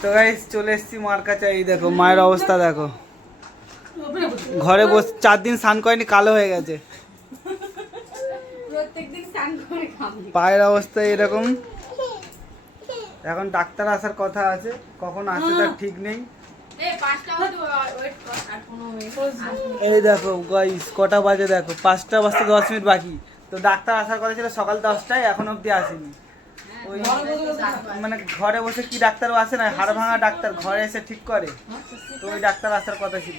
তো গাইস চলে এসেছি মার কাছে। এই দেখো মায়ের অবস্থা দেখো, ঘরে বসে 4 দিন স্নান করেনি, কালো হয়ে গেছে। পায়ের অবস্থা এরকম। এখন ডাক্তার আসার কথা আছে, কখন আসে তার ঠিক নেই। এই দেখো গাইস কটা বাজে দেখো, 5টা বাজতে 10 মিনিট বাকি। তো ডাক্তার আসার কথা ছিল সকাল 10টায়, এখন অবধি আসেনি। ওই মানে ঘরে বসে কি ডাক্তারও আসে না, হাড় ভাঙা ডাক্তার ঘরে এসে ঠিক করে। তো ওই ডাক্তার আসার কথা ছিল।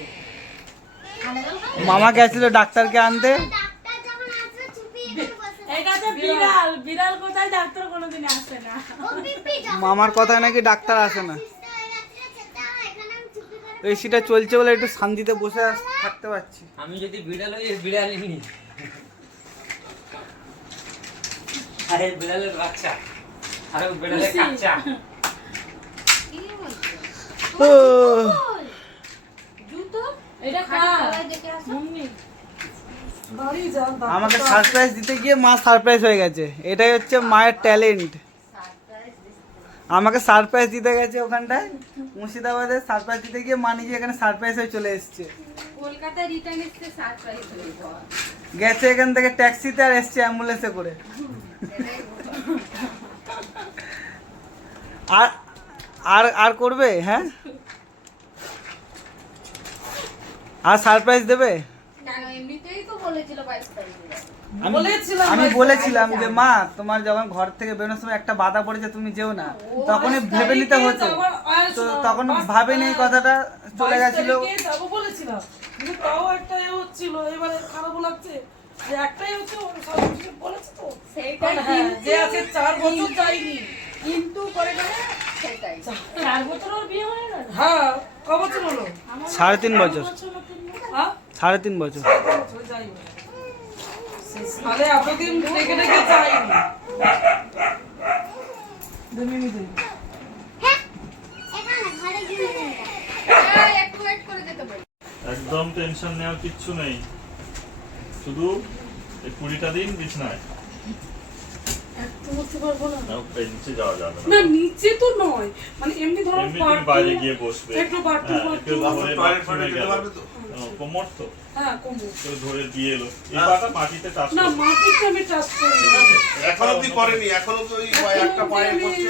মামা গেছিল ডাক্তারকে আনতে। মামার কথায় নাকি ডাক্তার আসে না। এসিটা চলছে বলে একটু শান্তিতে বসে থাকতে পারছি। আমি যদি বিড়াল হই, বিড়ালই নি। আরে বিড়ালের বাচ্চা, আরে বিড়ালের বাচ্চা। জুতো এটা খা দেখে আসো মম্মি। আমাকে সারপ্রাইজ দিতে গিয়ে মা সারপ্রাইজ হয়ে গেছে। এটাই হচ্ছে মায়ের ট্যালেন্ট। আমাকে সারপ্রাইজ দিতে গেছে ওখানটায় মুর্শিদাবাদে, সারপ্রাইজ দিতে গিয়ে মা নিজে এখানে সারপ্রাইজ হয়ে চলে এসছে। কলকাতায় রিটার্ন এসে সারপ্রাইজ হয়ে গেছে এখান থেকে ট্যাক্সিতে আর এসছে অ্যাম্বুলেন্সে করে। আর আর আর করবে? হ্যাঁ, আর সারপ্রাইজ দেবে? এমনিতেই তো বলেছিল 22 তারিখে। আমি বলেছিলাম যে মা তোমার যখন ঘর থেকে বেরোনোর সময় একটা বাধা পড়েছে, তুমি যেও না। তখনই ভেবে নিতে হতো, তো তখন ভাবেনি এই কথাটা, চলে গেছিল। বলেছিলাম কিন্তু তাও একটা হচ্ছিল, এবারে খারাপ লাগছে যে একটাই হচ্ছে বলেছে তো সেইটাই যে আছে 4 বছর যায়নি কিন্তু করে করে সেটাই 4 বছর ওর বিয়ে হয়ে গেল। হ্যাঁ, ক বছর হলো? 3.5 বছর। হ্যাঁ 3.5 বছর। যাই তাহলে এতদিন ডেকে ডেকে যাইনি। একটু ওয়েট করে যেতে বল। একদম টেনশন নেওয়ার কিচ্ছু নেই, শুধু এই 20টা দিন বিছনায়। একটু উঠতে পারবো না। নিচে যাওয়া যাবে না, নিচে তো নয়, মানে এমনি ধরো এমনি তুমি বাইরে গিয়ে বসবে, একটু বাথরুম একটু ধরে বাথরুমে গেল, কোমর তো হ্যাঁ কোমর তো ধরে দিয়ে এলো। এই পাটা মাটিতে টাচ না, করবে। মাটিতে আমি টাচ করি না। এখনো অব্দি করেনি, এখনো তো ওই একটা পায়ে করছে।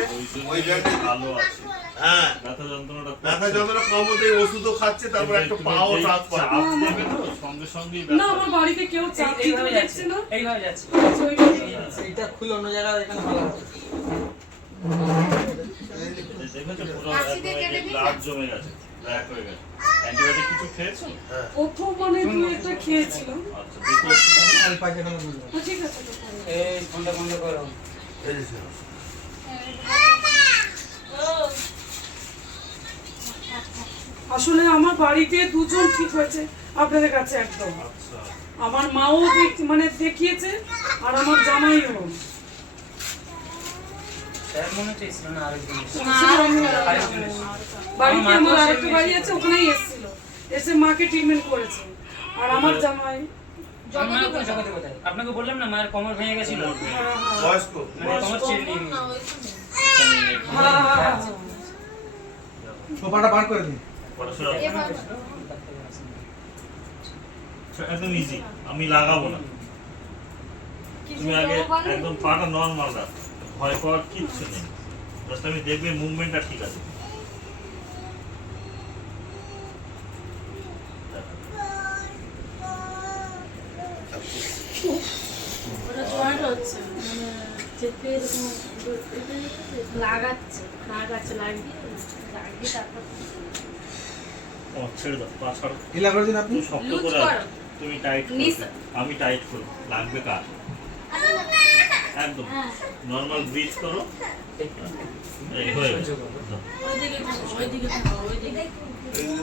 ওই জন্য ভালো আছে। হ্যাঁ, ব্যথা যন্ত্রণাটা ব্যথা যন্ত্রণা কম হতে ওষুধও খাচ্ছে, তারপর একটা পাও টাচ করে। চাপ দেবে তো সঙ্গে সঙ্গেই না, ব্যথা। আমার বাড়িতে কেউ চাপ দিতে যাচ্ছে না। এইভাবে যাচ্ছে। এটা খুলে অন্য জায়গায় এখানে ভালো হবে। দেখেছো পুরো একদম ব্লাড জমে গেছে, ব্ল্যাক হয়ে গেছে। অ্যান্টিবায়োটিক কিছু খেয়েছো? প্রথম মানে 2-1টা খেয়েছিলাম। আচ্ছা, দেখো ঠিক আছে তো করো। এই ফোনটা বন্ধ করো। আসলে আমার বাড়িতে দুজন ঠিক হয়েছে, আপনাদের কাছে একদম। আচ্ছা, আমার মাও মানে দেখিয়েছে আর আমার জামাইও। স্যার মনে হচ্ছে ছিল না আরেকজন। বাড়িতে আমার আরেকটা বাড়ি আছে, ওখানেই এসেছিল, এসে মাকে ট্রিটমেন্ট করেছে। আর আমার জামাই জগতে কোথায়? আপনাকে বললাম না মায়ের কোমর ভেঙে গেছিল, বয়স্ক মানে কোমর ছিঁড়ে নিয়ে গেছে। সোফাটা বার করে দিন। পড়াশোনা একদম ইজি, আমি লাগাবো না। তুমি আগে একদম পাটা নর্মাল রাখো, ভয় পাওয়ার কিচ্ছু নেই। জাস্ট আমি দেখবে মুভমেন্টটা ঠিক আছে। ছেড়ে দাও, পা ছাড়ো। ঢিলা করে দিন আপনি। তুমি শক্ত করে রাখো, তুমি টাইট করো, আমি টাইট করো, লাগবে কার? একদম নর্মাল ব্রিথ করো। এই হয়ে গেছে। এদিকে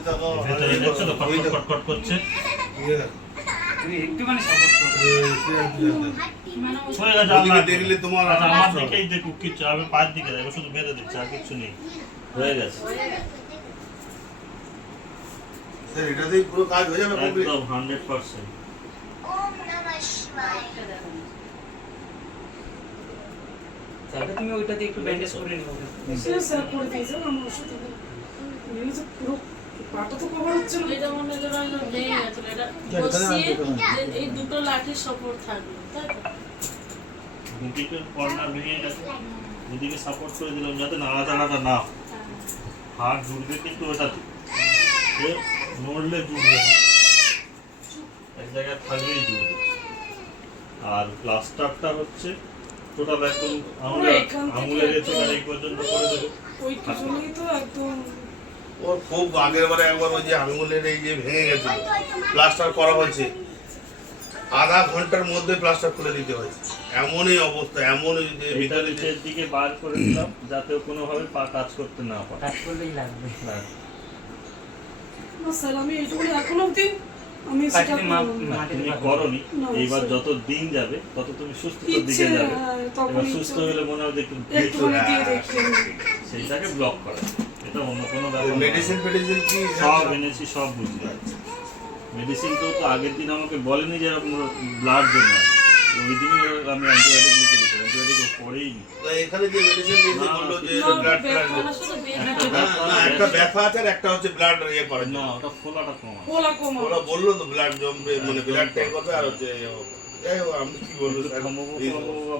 তাকাও, ভেতরে দেখছো তো কটকট কটকট করছে। এদিকে দেখো। তুমি একটুখানি সাপোর্ট করো। হয়ে গেছে। ওদিকে দেখলে তোমার আচ্ছা, আমার দিকেই দেখো, কিচ্ছু আমি পায়ের দিকে দেখো, শুধু বেঁধে দিচ্ছি, আর কিচ্ছু নেই। হয়ে গেছে স্যার, এটাতেই পুরো কাজ হয়ে যাবে কমপ্লিট। একদম 100%। তাহলে তুমি ওইটা দিয়ে একটু ব্যান্ডেজ করে নিও। স্যার করে দিয়েছে আমার ওষুধ এই যে পুরো পাটা তো কভার হচ্ছে না। এটা মনে করো ভেঙে গেছিল, এটা বসিয়ে এই দুটো লাঠির সাপোর্ট থাকবে, তাই তো? দুদিকে কর্নার ভেঙে গেছে, দুদিকে সাপোর্ট করে দিলাম যাতে নাড়াচাড়াটা না হয়। হাড় জুড়বে কিন্তু ওটাতে, এ নড়লে জুড়বে না, এক জায়গায় থাকলেই জুড়বে। আর প্লাস্টারটা হচ্ছে টোটাল একদম আঙুলের এখানে এই পর্যন্ত করে দেবো। ওই কিছুই তো একদম ওর খুব আগের বারে একবার ওই যে আঙুলের এই যে ভেঙে গেছিল, প্লাস্টার করা হয়েছে, আধা ঘন্টার মধ্যে প্লাস্টার খুলে দিতে হয়েছে। এমনই অবস্থা, এমনই যে এটা ভিতরে যে নিচের দিকে বার করে দিলাম যাতে কোনোভাবে পা টাচ করতে না পারে। কাজ করলেই লাগবে। হ্যাঁ। না স্যার আমি এইটুকু এখন অবধি আমি সেটা কাটলে মাপ করবো না। মাটিতে তুমি পাবে। করনি, না, এইবার স্যার। যত দিন যাবে তত তুমি সুস্থতার ইচ্ছে, দিকে যাবে। হ্যাঁ, তখন এবার ইচ্ছে সুস্থ হলে মনে হবে একটু একটু করে দিয়ে দেখি আমি। সেইটাকে ব্লক করা, এটা অন্য কোনো ব্যাপার না। মেডিসিন ফেডিসিন কি সব এনেছি, সব বুঝলি। মেডিসিন তো আগের দিন আমাকে বলেনি যে ব্লাড জন্য, ওই দিনই আমি অ্যান্টিবায়োটিক লিখে দিয়েছি, অ্যান্টিবায়োটিক পরেই নি। এখানে যে মেডিসিন দিয়েছে বললো যে না, ব্লাড ব্যথা শুধু বের না একটা ব্যথা আছে আর একটা হচ্ছে ব্লাড ইয়ে করে না না, ওটা ফোলাটা কম আছে। পোলা কমা ওরা বললো তো ব্লাড জমবে, মানে ব্লাড টাইপ হবে আর হচ্ছে যাই হোক, আমি কি বলবো স্যার,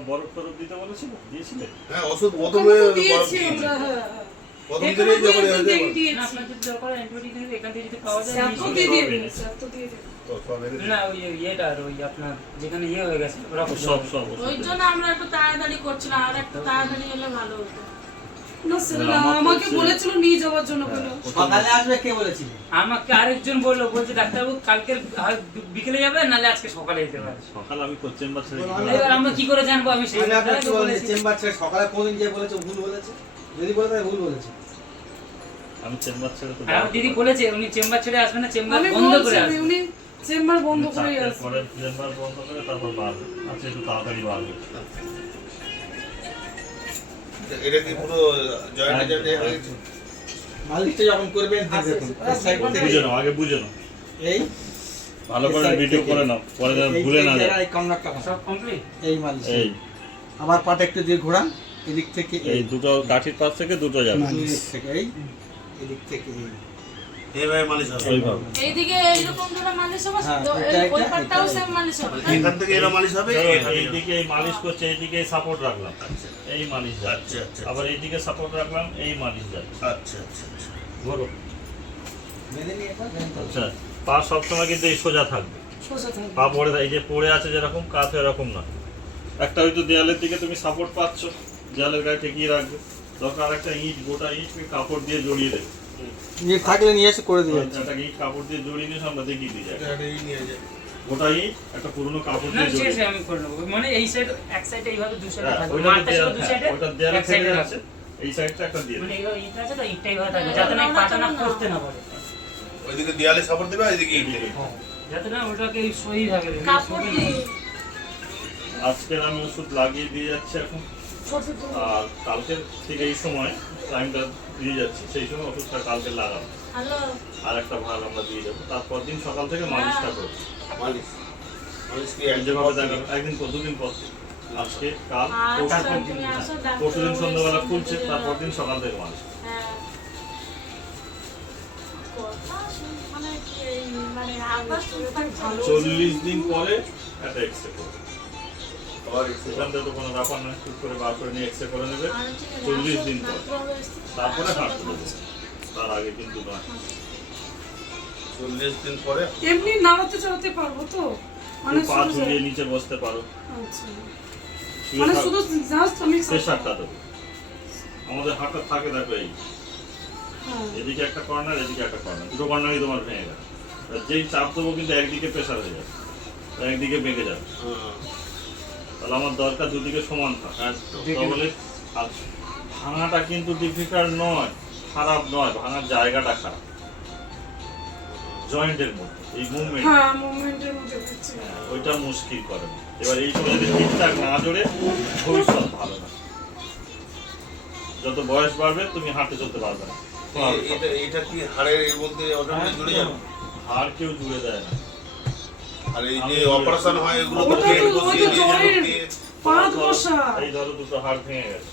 বরফ টরফ দিতে বলেছিল, দিয়েছিলে? হ্যাঁ ওষুধ ওখানে প্রথমে তো বরফ দিয়েছি দিয়েছে। আমরা, হ্যাঁ, হ্যাঁ। প্রথম এখানে দিনেই যখন তো হয়েছে দিয়েছি। না, আপনার যদি দরকার হয় অ্যান্টিবায়োটিক দিলে এখান থেকে যদি পাওয়া যায় স্যার তো দিয়ে সব দিয়েছে, এনেছি। স্যার তো দিয়ে দিয়েছে। তো সব এনেছি। না ওই ইয়েটা আর ওই আপনার যেখানে ইয়ে হয়ে গেছে রক্ত সব সব ওই ওষুধ জন্য আমরা একটু তাড়াতাড়ি করছিলাম, আর একটু তাড়াতাড়ি হলে ভালো হতো। না স্যার না, আমার তো আমাকে হচ্ছে- বলেছিল নিয়ে যাওয়ার জন্য বললো সকালে আসবে কে বলেছিল? আমাকে আরেকজন বলছে ডাক্তারবাবু কালকে হয় বিকেলে যাবে নাহলে আজকে সকালে যেতে পারে। সকালে আমি চেম্বার ছেড়ে এবার আমরা কি করে জানবো? আমি সেই আমি আপনাকে ব্যাপারে বলেছি বলেছি। চেম্বার ছেড়ে সকালে কোনদিন যে বলেছে ভুল বলেছে, যদি বলে তাই ভুল বলেছে। আমি চেম্বার ছেড়ে তো আর আমার দিদি বলেছে উনি চেম্বার ছেড়ে আসবে না, চেম্বার আমি বন্ধ করে বলছি আসবে। উনি চেম্বার বন্ধ করে চারটের আসবে। পরে চেম্বার বন্ধ করে তারপর বাড়বে, আচ্ছা একটু তাড়াতাড়ি বাড়বে। এটা কি পুরো জয়েন্ট জয়েন্ট হয়ে গেছে? মালিশটা যখন করবেন দেখুন এই সাইড থেকে বুঝে নাও, আগে বুঝে নাও, এই ভালো করে এই side ভিডিও থেকে। করে নাও, পরে যেন এই- ভুলে এই না যায়। জায়গায় এই কর্নারটা হবে। সব কমপ্লিট। এই মালিশ এই আবার পাটা একটু দিয়ে ঘোরান, এদিক থেকে এই দুটো কাঠির পাশ থেকে দুটো যাবে, এদিক থেকে এই, এদিক থেকে এই। এইভাবে মালিশ হবে। ওইভাবে। এইদিকে এইরকম ধরে মালিশ হবে, হ্যাঁ, তো এটা, ওই এটা, পাটটাও এটা। সেম মালিশ হবে, তাই তো? এখান থেকে এরা মালিশ হবে, ধরো এখানে এইদিকে এই মালিশ করছে, এইদিকে সাপোর্ট রাখলাম, এই মালিশ যায়। আচ্ছা আচ্ছা আবার এইদিকে সাপোর্ট রাখলাম, এই মালিশ যায়। আচ্ছা আচ্ছা আচ্ছা। ধরো বেঁধে নিয়ে এটা, বেঁধে দাও। আচ্ছা, পা সবসময় কিন্তু এই সোজা থাকবে, সোজা থাকবে। পা পড়ে এই যে পড়ে আছে যেরকম, কাত এরকম না। একটা হয়তো দেয়ালের দিকে তুমি সাপোর্ট পাচ্ছ, দেয়ালের গায়ে ঠেকিয়ে রাখবে, দরকার একটা ইট, গোটা ইট কাপড় দিয়ে জড়িয়ে দেবে। নিয়ে থাকলে নিয়ে এসে করে দিয়ে যাচ্ছে। একটা ইট কাপড় দিয়ে জড়িয়ে নিয়ে আমরা দেখিয়ে দিয়ে যাই, এটা একটা এই নিয়ে যায়। গোটা ইট একটা পুরনো কাপড় না দিয়ে জড়িয়ে শেষে আমি করে নেবো, মানে এই সাইড এক সাইডে এইভাবে দুই সাইডে হ্যাঁ, থাকবে, ওইটা মারটা ছিল দুই সাইডে, ওটা দেয়ালে এক থেকে সাইডে আছে, এই সাইডটা একটা দিয়ে মানে দেবে। এইভাবে ইট আছে তো ইটটা এইভাবে থাকবে, যাতে না এই পাটা না করতে না পারে, ওইদিকে দেয়ালে সাপোর্ট দেবে, এইদিকে ইট দেবে। যাতে না ওটাকে সই থাকে। কাপড় দিয়ে আজকের আমি ওষুধ লাগিয়ে দিয়ে যাচ্ছি এখন, আর কালকের ঠিক এই সময় টাইমটা দিয়ে যাচ্ছি, সেই সময় ওষুধটা কালকে লাগাবো, হ্যালো, আর একটা ভাগ আমরা দিয়ে দেবো, তারপর দিন সকাল থেকে মালিশটা করবো। মালিশ মালিশ কি যেভাবে দেখাবো, একদিন পর দুদিন পর, আজকে কাল আচ্ছা, পরশু তুমি আসো, ডাক্তার পরশুদিন সন্ধ্যাবেলা বলেছে খুলছে, যে- তারপর দিন সকাল থেকে মালিশ। হ্যাঁ। কথা মানে কি এই, মানে আবার শুনতে ভালো 40 দিন পরে একটা এক্সরে করবে, আবার এসে সেখান থেকে তো কোনো ব্যাপার নয়, শুট করে বার করে নিয়ে এক্সরে করে নেবে, আর ঠিক আছে, 40 আসো, দিন পর, ডাক্তার এসেছে। তারপরে আসো, হাঁটতে দেবে, তার আগে কিন্তু নয়। 40 দিন পরে এমনি নাড়াতে চাড়াতে পারবো তো, মানে পা শুধু- ঝুলিয়ে নিচে বসতে পারো, আচ্ছা শুয়ে মানে থাক- শুধু জাস্ট আমি প্রেশারটা দেবো। আমাদের হাতটা থাকে দেখো এই, হ্যাঁ। এদিকে একটা কর্নার, এদিকে একটা কর্নার, দুটো কর্নারই তোমার ভেঙে গেছে। আর যেই চাপ দেবো কিন্তু একদিকে প্রেশার হয়ে যাবে, আর একদিকে বেঁকে যাবে, তাহলে আমার দরকার দুদিকে সমান থাকে। তাহলে আর ভাঙাটা কিন্তু ডিফিকাল্ট নয়, খারাপ নয়, ভাঙার জায়গাটা খারাপ, জয়েন্টের মধ্যে এই মুভমেন্ট, হ্যাঁ মুভমেন্টের মধ্যে হচ্ছে ওইটা মুশকিল করে না। এবার এই সময় যদি ঠিকঠাক না জোরে, ভবিষ্যৎ ভালো না। যত বয়স বাড়বে তুমি হাঁটতে চলতে পারবে না, এটা এটা কি হাড়ের এর মধ্যে অটোমেটিক জুড়ে যাবে? হাড় কেউ জুড়ে দেয় না। আর এই যে অপারেশন হয় এগুলো তো ওটা তো পেট ওই বসিয়ে তো দিয়ে জয়েন্ট দিয়ে পাঁচ বসা এই ধরো দুটো হাড় ভেঙে গেছে,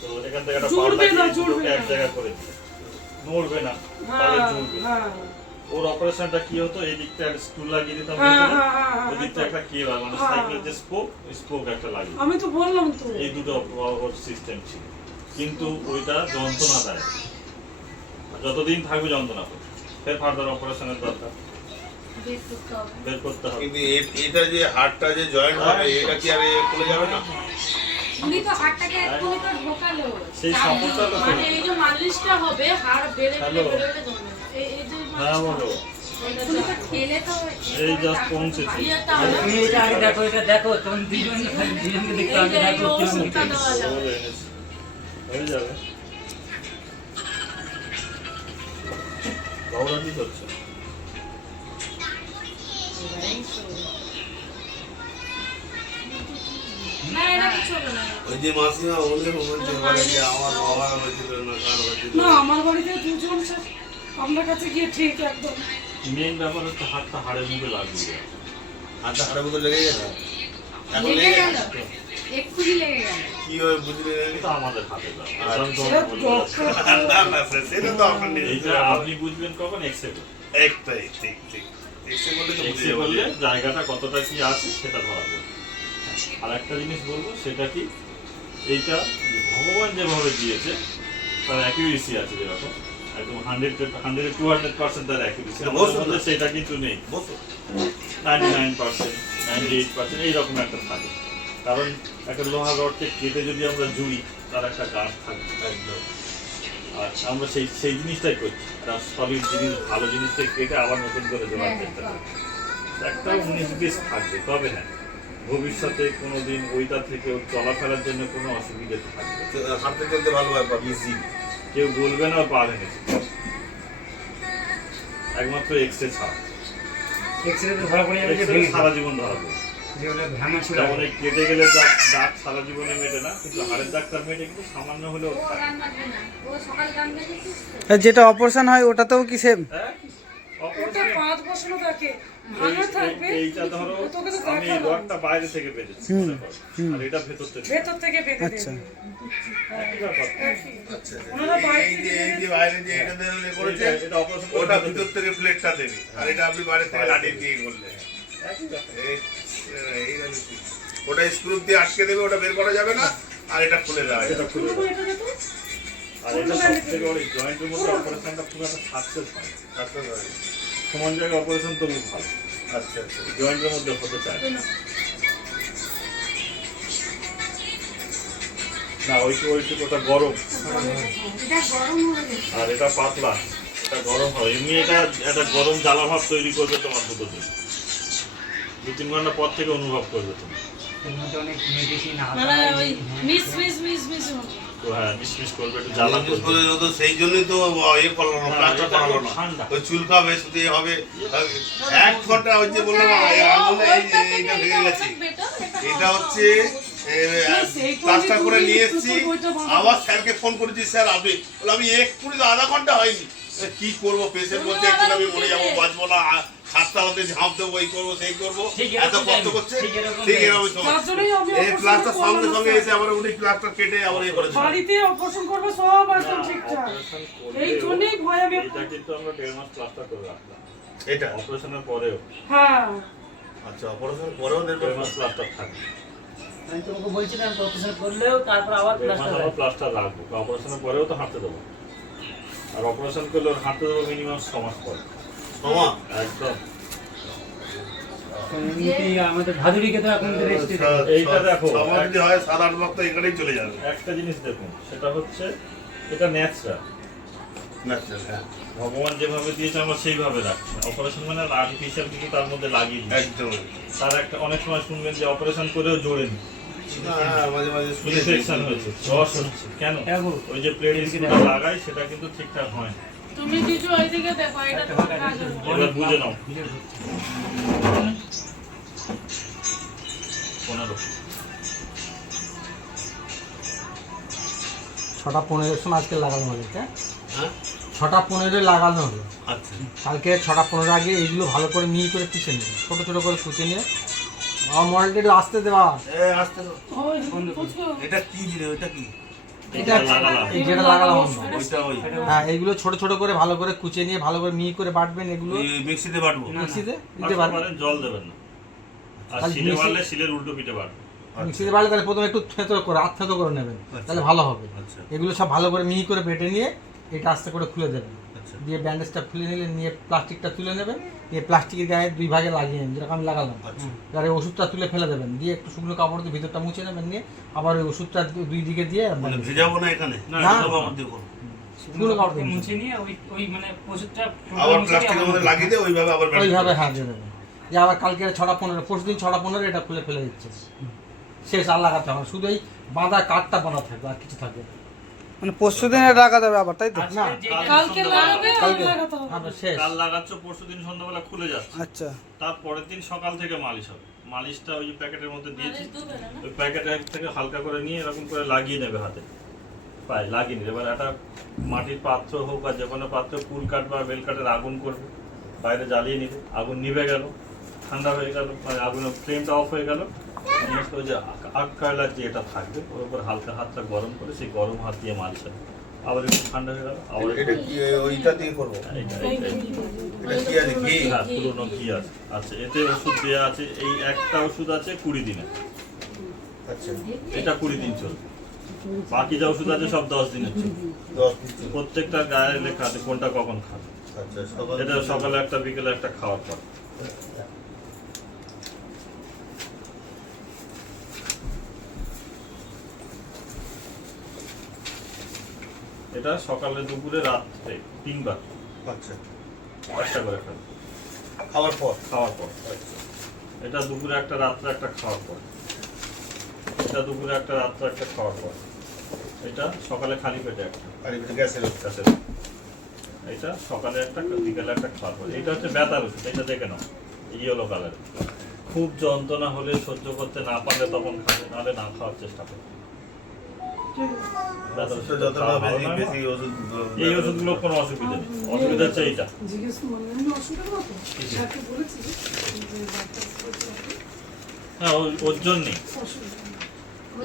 তো এখান থেকে একটা জুড়বে পাল্লা না, দিয়ে জুড়বে দুটোকে এক না। জায়গায় করে দিল। নড়বে না, তাহলে জুড়বে। ওর অপারেশনটা কি হতো, এই দিকটা একটা স্ক্রু লাগিয়ে দিতাম ভেতরে, ওই দিকটা একটা কেবল মানে সাইকেলের যে স্পোক একটা লাগিয়ে, আমি তো বললাম তো এই দুটো ওর সিস্টেম ছিল। কিন্তু ওইটা যন্ত্রণা দেয়, যতদিন থাকবে যন্ত্রণা করবে, ফের ফার্দার অপারেশনের দরকার, বের করতে হবে। কিন্তু এটা যে হাড়টা যে জয়েন্ট হবে এটা কি আর খুলে যাবে না? উনি তো হাড়টাকে এক্ষুনি তো ঢোকালো। সেই সাপোর্টটা তো মানে এই যে মালিশটা হবে হাড় বেড়ে হ্যালো। বেড়ে জমবে এই যে হ্যাঁ বলো, উনি তো ঠেলে তো এই জাস্ট পৌঁছেছি। ইয়েটা হবে তুমি এটা আগে দেখো, এটা দেখো, তখন দুজনকে দেখতে হবে, এই দেখো কেমন ওষুধটা দেখতে। দেওয়া যাবে বলে এনেছি, হয়ে যাবে। বাবুরা কি করছে? না এটা কিছু হবে না ওই যে মাসিমা বললে বলছে বলে যে আমার বাবার হয়েছিল না কার হয়েছিল না আমার বাড়িতে দুজন সব আপনার কাছে গিয়ে ঠিক একদম মেন ব্যাপার হচ্ছে হাতটা হাড়ের মুখে লাগবে। হাতটা হাড়ের মতো লেগে গেছে এখন লেগে লেগে গেল গেছে এক্ষুনি লেগে গেল কি হয় বুঝলে এটা আমাদের হাতে দাও। সেটা ডক্টর না না স্যার সেটা তো আপনার নিজে এইটা আপনি বুঝবেন কখন এক্সরে করলে। একটাই ঠিক ঠিক এক্সে বললে তো বুঝে এক্সরে যাবো করলে যে জায়গাটা কতটা কি আছে সেটা ধরা পড়বে। আর একটা জিনিস বলবো, সেটা কি, এইটা ভগবান যেভাবে দিয়েছে তার অ্যাকিউরেসি আছে, যেরকম একদম 100-200% তার অ্যাকিউরেসি, আমাদের মধ্যে সেটা কিন্তু নেই। বসো 99%, 98% এইরকম একটা থাকে। কারণ একটা লোহার রডকে কেটে যদি আমরা জুড়ি, তার একটা গাছ থাকবে একদম আর আমরা সেই জিনিসটাই করছি। একটা সলিড জিনিস, ভালো জিনিসটাই কেটে আবার নতুন করে জোড়ার চেষ্টা করছি। একটা 19-20 থাকবে, তবে হ্যাঁ ভবিষ্যতে কোনোদিন ওইটা থেকে চলাফেরার জন্য কোনো অসুবিধা থাকবে না। হাঁটতে চলতে ভালো ব্যাপার ইজি কেউ বলবে না পা ভেঙেছে, একমাত্র এক্সরে ছাড়া। এক্সরে তো ধরা পড়ে যাবে যে এক্সরে ভেঙে সারা জীবন ধরা পড়বে। যেগুলো ভাঙা ছিল। যেমন এই কেটে গেলে দাগ সারা জীবনে মেটে না, কিন্তু হাড়ের দাগটার মেটে কিন্তু সামান্য হলেও ও থাকে। গান বাজবে না ও সকাল গান বেজেছিস তো আর যেটা অপারেশন হয় ওটাতেও কি সেম? হ্যাঁ? ওটা 5 বছর থাকে এই- ভাঙা থাকবে এইটা ধরো তোকে তো আমি দেখালাম। রডটা বাইরে থেকে পেয়েছি, আর এটা ভেতর থেকে। ভেতর থেকে বেঁধে আচ্ছা। দেবে একই ব্যাপার। আচ্ছা ওনারা বাইরে এই যে থেকে এই যে বাইরে যে এটা দিয়ে করেছে এটা অপারেশন ওটা ভিতর থেকে প্লেটটা দেবে আর এটা আপনি বাইরে থেকে লাঠি দিয়ে করলে একই ব্যাপার। ওটা স্ক্রু দিয়ে আটকে দেবে, ওটা বের করা যাবে না আর এটা খুলে দেওয়া যাবে এটা খুলে তুলবো দাও। এটা দেখো আর এটা সবথেকে বড়, জয়েন্টের মধ্যে অপারেশনটা খুব একটা সাকসেস হয়। আচ্ছা সমান জায়গায় অপারেশন তবু ভালো, আচ্ছা আচ্ছা জয়েন্টের মধ্যে হতে চায় না। না ওইটুকু ওটা গরম এটা গরম হয়ে গেছে আর এটা পাতলা, এটা গরম হয়। এমনি এটা একটা গরম জ্বালা ভাব তৈরি করবে তোমার 2-3 ঘন্টা পর থেকে অনুভব করবে তুমি। এর মধ্যে অনেক মেডিসিন মানে ওই মিস হবে তো হ্যাঁ মিশমিশ করবে, একটু জ্বালা জিজ্ঞেস করবে। করে তো সেই জন্যই তো ইয়ে করলো না, না, প্লাস্টার এটা করালো না। ঠান্ডা। ওই চুলকাবে শুধু এ হবে 1 ঘন্টা ওই যে বললাম আঙুলে এইটা ভেঙে গেছে। এটা হচ্ছে প্লাস্টার করে নিয়ে এসেছি, আবার স্যারকে ফোন করেছি, স্যার আপনি বলে আমি এক্ষুনি তো আধা ঘন্টা হয়নি। কি করবো, পেশেন্ট বলছে একটু আমি মরে যাবো, বাঁচবো না, ছাদটাতে ঝাঁপ দেবো, এই করবো সেই করবো, ঠিক এত এরকম কষ্ট টাইম, করছে। ঠিক এরকম ঠিক টাইম। এরকম তার জন্যই আমি এই operation প্লাস্টার সঙ্গে করলাম সঙ্গে না। এসে আবার উনি প্লাস্টার কেটে আবার ইয়ে করেছে। বাড়িতে অপারেশন করবে সব একদম ঠিকঠাক অপারেশন এই জন্যই ভয় আমি এটা কিন্তু আমরা 1.5 মাস প্লাস্টার করে রাখলাম, এটা অপারেশনের পরেও হ্যাঁ আচ্ছা অপারেশন পরেও 1.5 মাস প্লাস্টার থাকবে। আমি তোমাকে বলছিলাম অপারেশন করলেও তারপর আবার 1.5 মাস প্লাস্টার আবার প্লাস্টার রাখবো, অপারেশনের পরেও তো হাঁটতে দেবো। আর অপারেশন করলে ওর হাঁটতে দেবো মিনিমাম 6 মাস পর। সময় একদম এমনিতেই আমাদের ভাদুরীকে তো এখন রেস্টে এইটা দেখো, সময় যদি হয় 7-8 মাস তো এখানেই চলে যাবে। একটা জিনিস দেখুন, সেটা হচ্ছে এটা ন্যাচারাল, ন্যাচারাল হ্যাঁ ভগবান যেভাবে দিয়েছে আমরা সেইভাবে রাখছি। অপারেশন মানে আর্টিফিশিয়াল কিছু তার মধ্যে লাগিয়ে দিই। একদম তার একটা অনেক সময় শুনবেন যে অপারেশন করেও জোড়েনি, হ্যাঁ মাঝে মাঝে শুনেছি। ইনফেকশন হয়েছে, রস হচ্ছে, কেন? হ্যাঁ গো। ওই যে প্লেট লাগাই সেটা কিন্তু ঠিকঠাক হয় না। তুমি কিছু ওইদিকে দেখো এটা তোমার কাজ হবে এবার বুঝে নাও 15 6:15 সময় আজকে লাগানো হলো, হ্যাঁ হ্যাঁ 6:15 লাগানো হলো। আচ্ছা কালকে 6:15 আগে এইগুলো ভালো করে মিহি করে পিষে নিয়ে ছোটো ছোটো করে কুচে নিয়ে আমার মডেলটা একটু আসতে দেওয়া। আসতে দাও। ওই ফুচকা এটা কি জিনিস, ওটা কি এটা লাগালাম, এই যেটা লাগালাম আমরা। ওইটা ওই হ্যাঁ, এইগুলো ছোট ছোট করে ভালো করে কুচিয়ে নিয়ে ভালো করে মিহি করে বাটবেন। এগুলো ওই মিক্সিতে বাটবো, মিক্সিতে দিতে বাটতে পারবেন। পারেন, জল দেবেন না। আর খালি শিলে মিক্সি- বাটলে শিলের উল্টো পিঠে বাটবো। মিক্সিতে বাটলে তাহলে প্রথমে একটু থেতো করে থেতো করে নেবেন, তাহলে ভালো হবে। আচ্ছা এগুলো সব ভালো করে মিহি করে বেটে নিয়ে এটা আস্তে করে খুলে দেবেন। আচ্ছা দিয়ে ব্যান্ডেজটা খুলে নিলে নিয়ে প্লাস্টিকটা তুলে নেবেন, নিয়ে প্লাস্টিকের গায়ে 2 ভাগে লাগিয়ে নেবেন, যেরকম আমি লাগালাম। আচ্ছা এবার এই ওষুধটা তুলে ফেলে দেবেন, দিয়ে একটু শুকনো কাপড় দিয়ে ভিতরটা মুছে নেবেন, নিয়ে আবার ওই ওষুধটা 2 দিকে দিয়ে মানে ভেজাবো না এখানে, না, না, সব আমার দিয়ে করবো। শুকনো কাপড় দিয়ে মুছে নিয়ে ওই মানে ওষুধটা আবার প্লাস্টিকের মধ্যে লাগিয়ে দিয়ে ওইভাবে আবার ব্যান্ডেজ ওইভাবে হ্যাঁ দিয়ে দেবেন। যে আবার কালকে 6টা-15 পরশুদিন 6টা-15 এটা খুলে ফেলে দিচ্ছে, শেষ। আর লাগাতে হবে না, শুধু এই বাঁধা কাঠটা বাঁধা থাকবে, আর কিছু থাকবে না। মানে পরশু দিনে রাখা যাবে আবার, তাই তো? আজকে না, যেটা কালকে লাগাবে আর কালকে। লাগাতে হবে। আবার শেষ। কাল লাগাচ্ছ, পরশুদিন সন্ধ্যাবেলা খুলে যাচ্ছে, আচ্ছা, তারপরের দিন সকাল থেকে মালিশ হবে। মালিশটা ওই যে প্যাকেটের মধ্যে দিয়েছি, মালিশ দুধ না ওই প্যাকেটের থেকে হালকা করে নিয়ে এরকম করে লাগিয়ে নেবে হাতে, পায়ে লাগিয়ে নেবে। এবার একটা মাটির পাত্র হোক বা যে কোনো পাত্র, কুল কাঠ বা বেল কাঠের আগুন করবে, বাইরে জ্বালিয়ে নিবে, আগুন নিভে গেল, ঠান্ডা হয়ে গেল, মানে আগুনের ফ্লেমটা অফ হয়ে গেল। জিনিসটা ওই যে আগ কয়লার যে এটা থাকবে ওর উপর হালকা হাতটা গরম করে সেই গরম হাত দিয়ে মালিশ হবে। আবার একটু ঠান্ডা হয়ে গেল, আবার এটা কি ওইটা দিয়ে করবো? এইটা এটা কি আছে, ঘি? হ্যাঁ, পুরোনো ঘি আছে। আচ্ছা, এতে ওষুধ দেওয়া আছে, এই একটা ওষুধ আছে 20 দিনে, আচ্ছা এটা 20 দিন চলবে। বাকি যা ওষুধ আছে সব 10 দিনের চলবে। 10 পিস। প্রত্যেকটা গায়ে লেখা আছে কোনটা কখন খাবে। আচ্ছা সকাল এটা সকালে একটা, বিকেলে একটা খাওয়ার পর। এটা সকালে, দুপুরে, রাত্রে 3 বার, আচ্ছা একটা করে খাবে খাওয়ার পর। খাওয়ার পর। এটা দুপুরে একটা, রাত্রে একটা খাওয়ার পর। এটা দুপুরে একটা, রাত্রে একটা খাওয়ার পর। এটা সকালে খালি পেটে একটা, আর এটা গ্যাসের কাছে। এটা সকালে একটা, বিকেলে একটা খাওয়ার পর। এটা হচ্ছে ব্যথার ওষুধ, এটা দেখে নাও, ইয়েলো কালার। খুব যন্ত্রণা হলে, সহ্য করতে না পারলে তখন খাবে, নাহলে না খাওয়ার চেষ্টা করবে। ব্যথার ওষুধ যতটা খাওয়া ভালো বেশি না। বেশি ওষুধ এই ওষুধগুলো কোনো অসুবিধা নেই, অসুবিধা হচ্ছে এইটা। জিজ্ঞেস মানে আমি অসুবিধা না তো? স্যারকে বলেছি যে ডাক্তার বলেছে হ্যাঁ, ওর জন্যই, অসুবিধা নেই।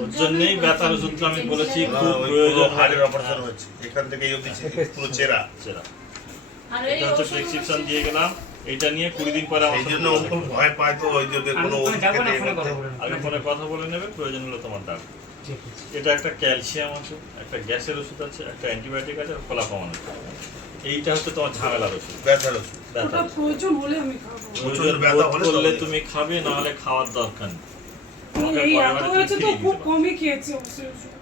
ওর জন্যই ব্যথার ওষুধটা আমি বলেছি না, খুব ওই প্রয়োজন। পুরো হাড়ের অপারেশন হচ্ছে এখান থেকে এই অবধি পুরো চেরা। সেরা। আর এটা হচ্ছে প্রেসক্রিপশন দিয়ে গেলাম, এইটা নিয়ে 20 দিন পরে আমার এই সাথে জন্য ও যোগাযোগ খুব করবে। ভয় পায়, তো ওই জন্য কোনো আমি ওষুধ যাবো না, খেতে ফোনে কথা করতে। বলে আগে ফোনে কথা বলে নেবে, প্রয়োজন হলে তোমার ডাক। ঠিক আছে। এটা একটা ক্যালসিয়াম আছে, একটা গ্যাসের ওষুধ আছে, একটা অ্যান্টিবায়োটিক আছে, আর ফোলা কমানো। এইটা হচ্ছে তোমার ঝামেলার ওষুধ, ব্যথার ওষুধ। ব্যথা। ওটা প্রয়োজন হলে আমি খাবো। প্রয়োজন ব্যথা বোধ হলে করলে তবে। তুমি খাবে, না হলে খাওয়ার দরকার নেই। আমাকে এই পরের এত বারে হয়েছে তুমি তো ফিরিয়ে খুব দিতে পারো। কমই খেয়েছি অবশ্যই ওষুধ।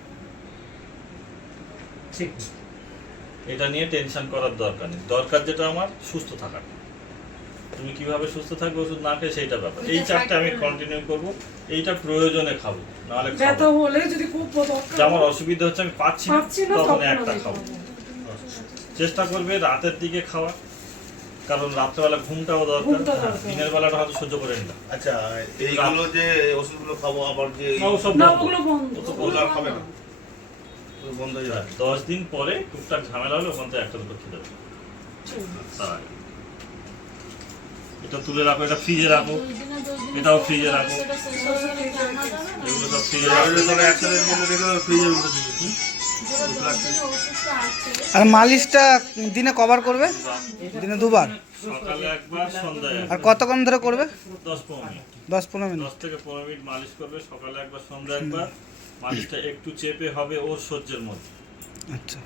ঠিক আছে। এটা নিয়ে টেনশন করার দরকার নেই। দরকার যেটা আমার, সুস্থ থাকা। তুমি কিভাবে সুস্থ থাকবে ওষুধ না খেয়ে, সেইটা ব্যাপার। এই চারটে আমি কন্টিনিউ করব, এইটা প্রয়োজনে খাবো, নাহলে খাবো ব্যথা না। হলে যদি খুব দরকার যে আমার অসুবিধা হচ্ছে, আমি পাচ্ছি না, পাচ্ছি না তখন তখন একটা আমি খাবো। খাবো। চেষ্টা করবে রাতের দিকে খাওয়া, কারণ রাত্রেবেলা ঘুমটাও দরকার। ঘুমটা দরকার। দিনের বেলাটা হয়তো সহ্য করে নিলাম। আচ্ছা এইগুলো যে ওষুধগুলো খাবো আবার যে সব না বন্ধ। ওগুলো বন্ধ। ওগুলো আর খাবে না, ওগুলো বন্ধ হয়ে যাবে। 10 দিন পরে টুকটাক ঝামেলা হলে ওখান থেকে একটা দুটো খেতে হবে। তার আগে। এটা তুলে রাখো, এটা ফ্রিজে রাখো, এটাও ফ্রিজে রাখো, সেটা শেষ হয়ে গেলে কি আনা যাবে না? এগুলো সব ফ্রিজে তাহলে রাখো। তোরা একসাথে বলে রেখে ফ্রিজের মধ্যে দিয়ে দিবি। যেটা 10 দিনের ওষুধটা আছে আর মালিশটা দিনে কভার করবে? দিনে 2 বার? সকালে একবার, সন্ধ্যায় আর একবার। কতক্ষণ ধরে করবে? 10-15 মিনিট। 10-15 মিনিট। 10 থেকে 15 মিনিট মালিশ করবে, সকালে একবার, সন্ধ্যায় একবার। মালিশটা একটু চেপে হবে ওর সহ্যের মধ্যে, আচ্ছা,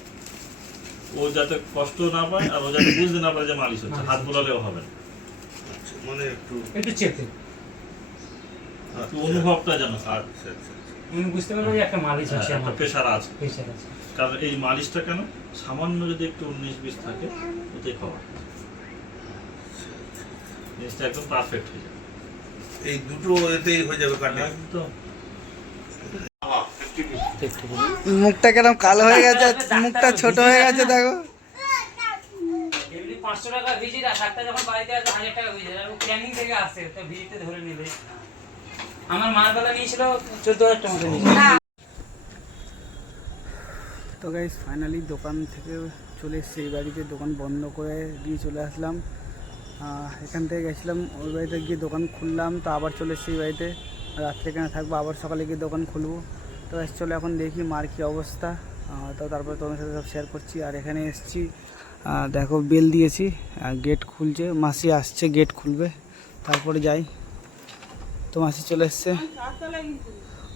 ও যাতে কষ্ট না পায়, আর ও যাতে বুঝতে না পারে যে মালিশ হচ্ছে। হাত বোলালেও হবে না, আচ্ছা, মানে একটু একটু চেপে একটু অনুভবটা যেন হয়। আচ্ছা আচ্ছা আমি বুঝতে পারবো যে একটা মালিশ আছে একটা আমার প্রেশার আছে। প্রেশার আছে। কারণ এই মালিশটা কেন, সামান্য যদি একটু 19-20 থাকে, ওতেই খাওয়া জিনিসটা একদম পারফেক্ট হয়ে যাবে। এই দুটো এতেই হয়ে যাবে কাটে। একদম। মুখটা কেরম কালো হয়ে গেছে, মুখটা ছোট হয়ে গেছে দেখো। এমনি 500 টাকা ভিজিট, আর একটা যখন বাড়িতে আসে 1000 টাকা ভিজিট। আর প্ল্যানিং থেকে আসে, তো ভিজিটে ধরে নিলে। আমার মার বেলা নিয়েছিল 14,000 টাকা মতো নিয়েছিল। তো গাইস ফাইনালি দোকান থেকে চলে এসেছি এই বাড়িতে, দোকান বন্ধ করে দিয়ে চলে আসলাম। এখান থেকে গেছিলাম ওই বাড়িতে, গিয়ে দোকান খুললাম, তো আবার চলে এসেছি এই বাড়িতে। রাত্রে কেন থাকবো, আবার সকালে গিয়ে দোকান খুলবো। তো গাইস চলো এখন দেখি মার কী অবস্থা। তো তারপরে তোমার সাথে সব শেয়ার করছি। আর এখানে এসেছি, দেখো বেল দিয়েছি, গেট খুলছে, মাসি আসছে, গেট খুলবে, তারপরে যাই। তো মাসি চলে এসছে,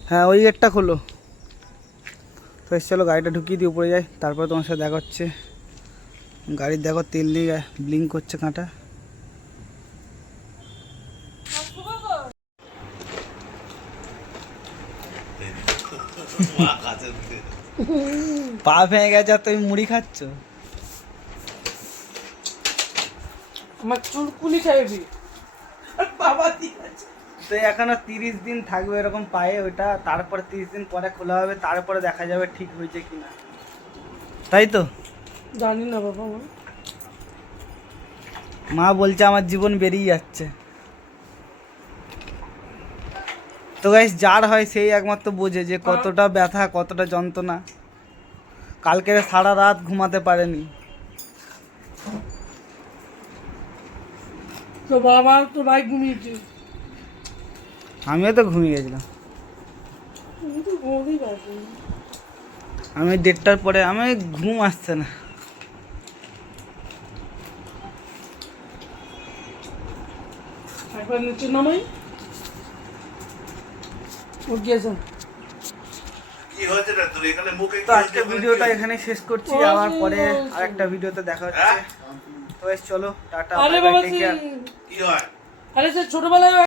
হ্যাঁ ওই গেটটা খোলো। তো চলো গাড়িটা ঢুকিয়ে দিয়ে উপরে যাই, তারপরে তোমার সাথে দেখা হচ্ছে। গাড়ির দেখো তেল দিয়ে ব্লিঙ্ক করছে কাঁটা। পা ভেঙে গেছে আর তুমি মুড়ি খাচ্ছ। আমার চুলকুনি চাইবি বাবা ঠিক আছে। তো এখনো 30 দিন থাকবে এরকম পায়ে ওইটা, তারপরে 30 দিন পরে খোলা হবে, তারপরে দেখা যাবে ঠিক হয়েছে কিনা, তাই তো? জানি না বাবা, আমার মা বলছে আমার জীবন বেরিয়ে যাচ্ছে। তো গাইস যার হয় সেই একমাত্র বোঝে যে কতটা ব্যথা, কতটা যন্ত্রণা। কালকে সারা রাত ঘুমাতে পারেনি। তো বাবা তো ভাই ঘুমিয়েছে, আমিও তো ঘুমিয়ে গেছিলাম। তুমি তো ঘুমোতেই পারছো। আমি 1:30টার পরে আমি ঘুম আসছে না। একবার নিচে নামাই উঠ গেছে। কি হয়েছে রে তোর এখানে মুখে? তো আজকে ভিডিওটা এখানে শেষ করছি, আবার পরে আরেকটা ভিডিওতে দেখা হচ্ছে। তো চলো টাটা, আরে বাবা টেক কেয়ার। কি হয়? আরে সে ছোটবেলায়